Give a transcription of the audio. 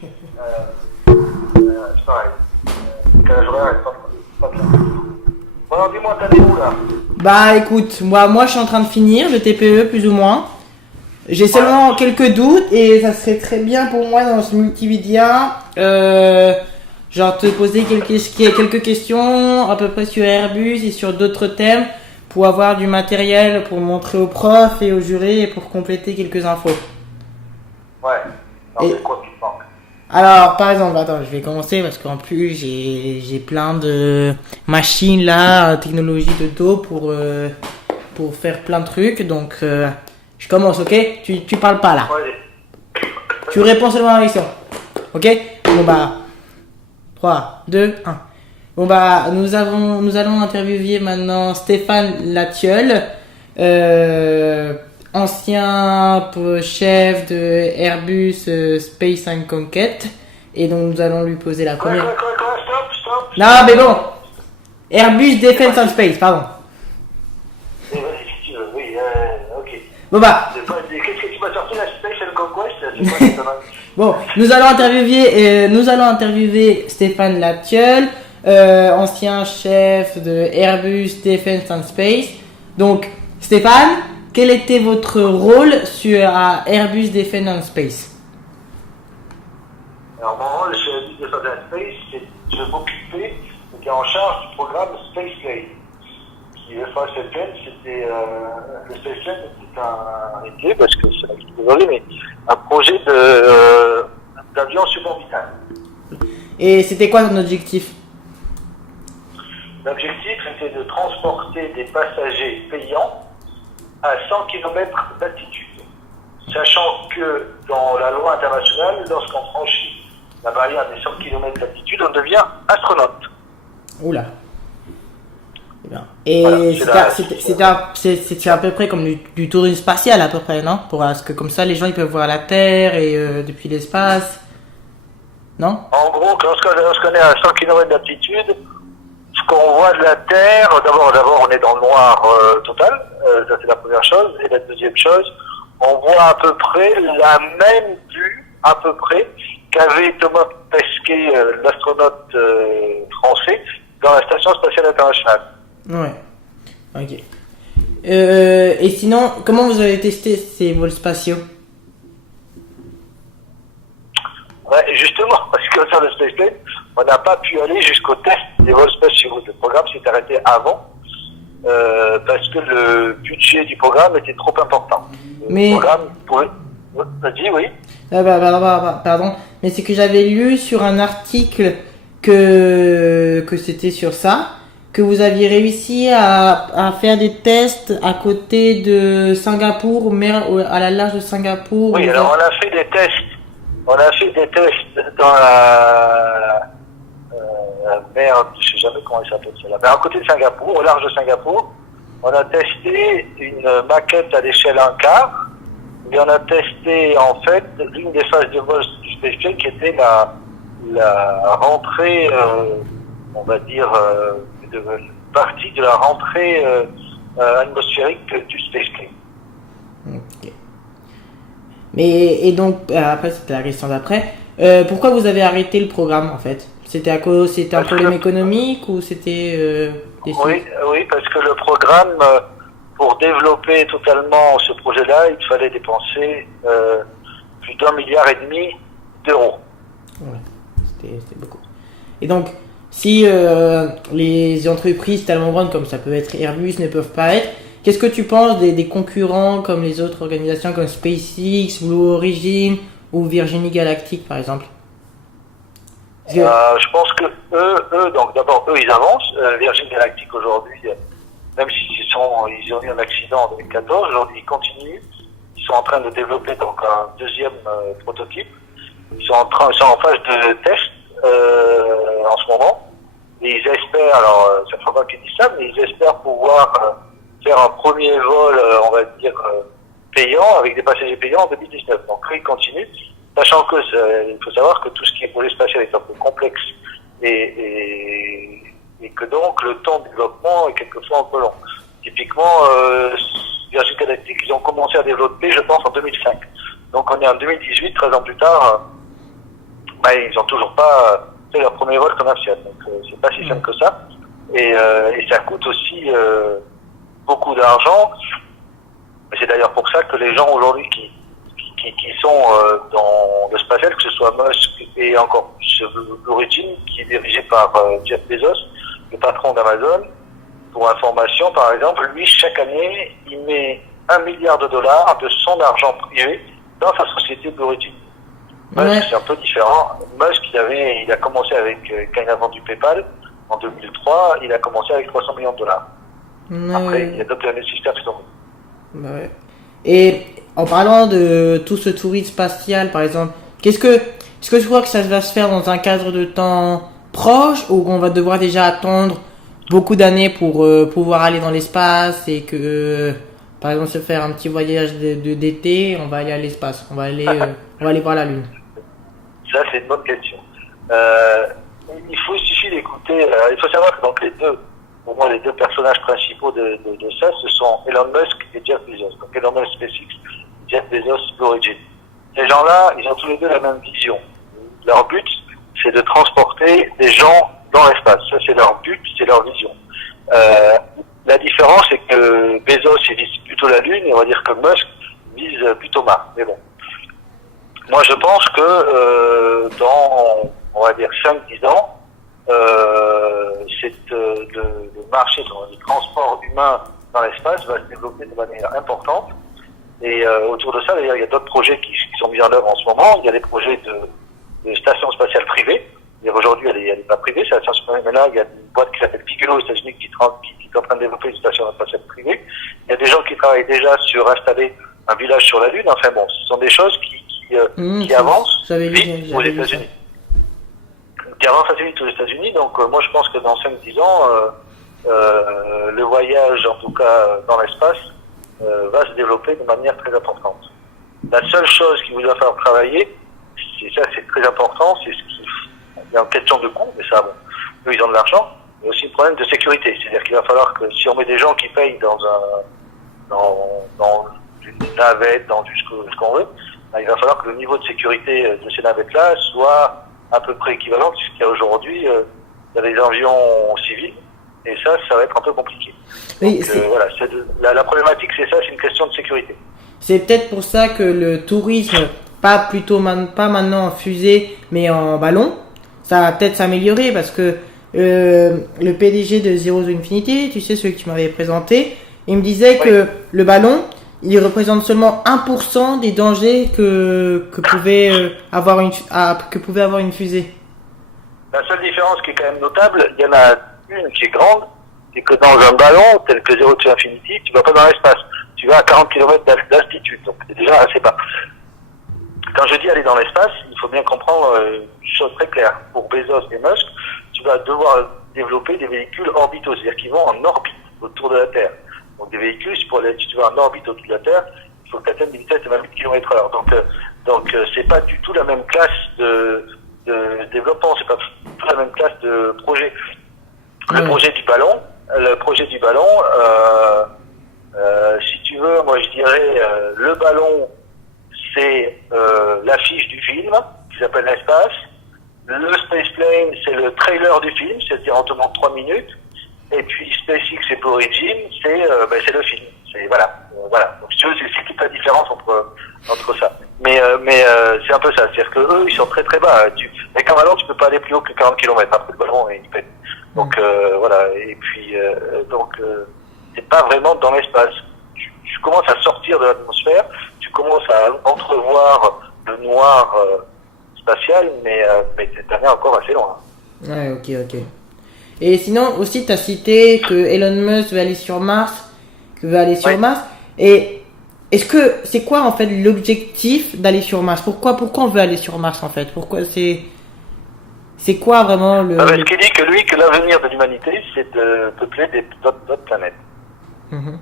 C'est pareil. Décalage horaire est pas bien. Bon, alors dis-moi, t'as des où là? Bah écoute, moi je suis en train de finir le TPE plus ou moins. J'ai seulement quelques doutes et ça serait très bien pour moi dans ce multimédia, genre te poser quelques questions à peu près sur Airbus et sur d'autres thèmes pour avoir du matériel pour montrer aux profs et aux jurés et pour compléter quelques infos. Ouais. Non, Et- c'est quoi qui te manque? Alors, par exemple, attends, je vais commencer parce qu'en plus j'ai plein de machines là, technologie de dos pour faire plein de trucs. Donc, je commence, ok? Tu parles pas là. Ouais. Tu réponds seulement à la question. Ok? Bon bah, 3, 2, 1. Bon bah, nous allons interviewer maintenant Stéphane Latilleul, ancien chef de Airbus Space and Conquête. Et donc nous allons lui poser la Quoi, première. stop. Non mais bon, Airbus Defense and Space, pardon. Vas-y, si tu veux, oui, ok. Bon bah, Qu'est-ce que tu m'as sorti la Special Conquest? C'est quoi cette connerie? bon, nous allons interviewer Stéphane Latilleul, ancien chef de Airbus Defense and Space. Donc, Stéphane, quel était votre rôle sur Airbus Defense and Space? Alors, mon rôle chez Airbus Defense and Space, c'est de m'occuper, j'étais en charge du programme Spacelane. Qui est FASLN, c'était le Spacelane, c'était un métier, parce que ça n'existe pas aujourd'hui, mais un projet d'avion suborbital. Et c'était quoi ton objectif? L'objectif était de transporter des passagers payants à 100 km d'altitude. Sachant que dans la loi internationale, lorsqu'on franchit la barrière des 100 km d'altitude, on devient astronaute. Oula. C'est bien. Et Voilà, c'était à peu près comme du tourisme spatial à peu près, non? Parce que comme ça, les gens ils peuvent voir la Terre et depuis l'espace. Non? En gros, lorsqu'on est à 100 km d'altitude, ce qu'on voit de la Terre, d'abord on est dans le noir total, ça c'est la première chose, et la deuxième chose, on voit à peu près la même vue, à peu près, qu'avait Thomas Pesquet, l'astronaute français, dans la Station Spatiale Internationale. Ouais. Ok. Et sinon, comment vous avez testé ces vols spatiaux? Ouais, justement, parce que sur le Spacelane, on n'a pas pu aller jusqu'au test des vols spatiaux. Le programme s'est arrêté avant, parce que le budget du programme était trop important. Mais- Le programme pouvait... Vas-y, oui. Ah pardon, mais c'est que j'avais lu sur un article que c'était sur ça, que vous aviez réussi à faire des tests à côté de Singapour, à la large de Singapour. Oui, alors on a fait des tests. On a fait des tests dans la merde, je sais jamais comment il s'appelle celle-là. Mais à côté de Singapour, au large de Singapour, on a testé une maquette à l'échelle 1 quart. Et on a testé en fait l'une des phases de vol du Spacelane qui était la rentrée, on va dire, de partie de la rentrée atmosphérique du Spacelane. Ok. Et donc, après, c'était la question d'après. Pourquoi vous avez arrêté le programme en fait? C'était un problème économique ou c'était des Oui, parce que le programme, pour développer totalement ce projet-là, il fallait dépenser plus d'1,5 milliard d'euros. Ouais, c'était beaucoup. Et donc, si les entreprises tellement grandes comme ça peut être Airbus ne peuvent pas être, qu'est-ce que tu penses des concurrents comme les autres organisations comme SpaceX, Blue Origin ou Virginie Galactic par exemple? Je pense que eux, donc d'abord eux ils avancent. Virgin Galactic aujourd'hui, même s'ils ont eu un accident en 2014, aujourd'hui ils continuent. Ils sont en train de développer donc un deuxième prototype. Ils sont en phase de test en ce moment. Et ils espèrent, alors ça ne fera pas qu'ils disent ça, mais ils espèrent pouvoir faire un premier vol, on va dire, payant, avec des passagers payants en 2019. Donc eux ils continuent. Sachant que il faut savoir que tout ce qui est projet spatial est un peu complexe et que donc le temps de développement est quelquefois un peu long. Typiquement, Virgin Galactic, ils ont commencé à développer, je pense, en 2005. Donc on est en 2018, 13 ans plus tard, ils ont toujours pas fait leur premier vol commercial. Donc c'est pas si simple que ça. Et ça coûte aussi beaucoup d'argent. C'est d'ailleurs pour ça que les gens aujourd'hui qui sont dans le spatial, que ce soit Musk et encore plus Blue Origin, qui est dirigé par Jeff Bezos, le patron d'Amazon. Pour information, par exemple, lui, chaque année, il met $1 milliard de son argent privé dans sa société Blue Origin. Musk, c'est un peu différent. Musk, il a commencé avec, quand il a vendu PayPal, en 2003, il a commencé avec $300 millions. Après, il y a d'autres investisseurs qui sont venus. Ouais. Et en parlant de tout ce tourisme spatial, par exemple, est-ce que tu crois que ça va se faire dans un cadre de temps proche ou qu'on va devoir déjà attendre beaucoup d'années pour pouvoir aller dans l'espace et que, par exemple, se faire un petit voyage d'été, on va aller à l'espace, on va aller voir la Lune? Ça, c'est une bonne question. Il suffit d'écouter, il faut savoir que donc pour moi, les deux personnages principaux de ça, ce sont Elon Musk et Jeff Bezos. Donc Elon Musk SpaceX, Jeff Bezos Blue Origin. Ces gens-là, ils ont tous les deux la même vision. Leur but, c'est de transporter des gens dans l'espace. Ça, c'est leur but, c'est leur vision. La différence, c'est que Bezos, il vise plutôt la Lune, et on va dire que Musk vise plutôt Mars. Mais bon. Moi, je pense que dans, on va dire, 5-10 ans, le marché du transport humain dans l'espace va se développer de manière importante. Et autour de ça, d'ailleurs, il y a d'autres projets qui sont mis en œuvre en ce moment. Il y a des projets de stations spatiales privées. Aujourd'hui, elle est pas privée, c'est la station spatiale, mais là, il y a une boîte qui s'appelle Bigelow aux États-Unis qui est en train de développer une station spatiale privée. Il y a des gens qui travaillent déjà sur installer un village sur la Lune. Enfin bon, ce sont des choses qui avancent vite aux États-Unis. Qui avancent assez vite aux États-Unis. Donc, moi, je pense que dans 5-10 ans, le voyage, en tout cas dans l'espace, va se développer de manière très importante. La seule chose qu'il vous va falloir travailler, c'est très important, c'est il y a une question de coût, mais ça, bon, eux, ils ont de l'argent, mais aussi un problème de sécurité. C'est-à-dire qu'il va falloir que si on met des gens qui payent dans une navette, dans ce qu'on veut, il va falloir que le niveau de sécurité de ces navettes-là soit à peu près équivalent, puisqu'il y a aujourd'hui, il y a des avions civils, et ça va être un peu compliqué. Oui, donc, voilà, la problématique, c'est ça, c'est une question de sécurité. C'est peut-être pour ça que le tourisme, pas maintenant en fusée, mais en ballon, ça va peut-être s'améliorer parce que le PDG de Zero Infinity, tu sais, celui que tu m'avais présenté, il me disait que le ballon, il représente seulement 1% des dangers que pouvait avoir une fusée. La seule différence qui est quand même notable, il y en a une qui est grande, c'est que dans un ballon tel que Zero Infinity, tu vas pas dans l'espace, tu vas à 40 km d'altitude, donc c'est déjà assez bas. Quand je dis aller dans l'espace, il faut bien comprendre une chose très claire. Pour Bezos et Musk, tu vas devoir développer des véhicules orbitaux, c'est-à-dire qui vont en orbite autour de la Terre. Donc des véhicules, si tu vas en orbite autour de la Terre, il faut que tu atteignes une vitesse de 28 km/h. Donc c'est pas du tout la même classe de développement, c'est pas du tout la même classe de projet. Le projet du ballon, si tu veux, moi je dirais le ballon, c'est l'affiche du film qui s'appelle l'espace. Le spaceplane, c'est le trailer du film, c'est-à-dire on te montre 3 minutes. Et puis SpaceX et Blue Origin, c'est le film. Voilà. Donc si tu veux, c'est toute la différence entre ça. Mais c'est un peu ça, c'est-à-dire que eux, ils sont très très bas. Avec un ballon, tu peux pas aller plus haut que 40 km. Après le ballon, il pète. Donc voilà. Et puis c'est pas vraiment dans l'espace. Tu commences à sortir de l'atmosphère, tu commences à entrevoir le noir spatial, mais t'en es encore assez loin. Ouais, ok. Et sinon, aussi, tu as cité que Elon Musk veut aller sur Mars. Et c'est quoi, en fait, l'objectif d'aller sur Mars? Pourquoi on veut aller sur Mars, en fait? Pourquoi c'est quoi vraiment le... Parce qu'il dit que l'avenir de l'humanité, c'est de peupler d'autres planètes. Mm-hmm.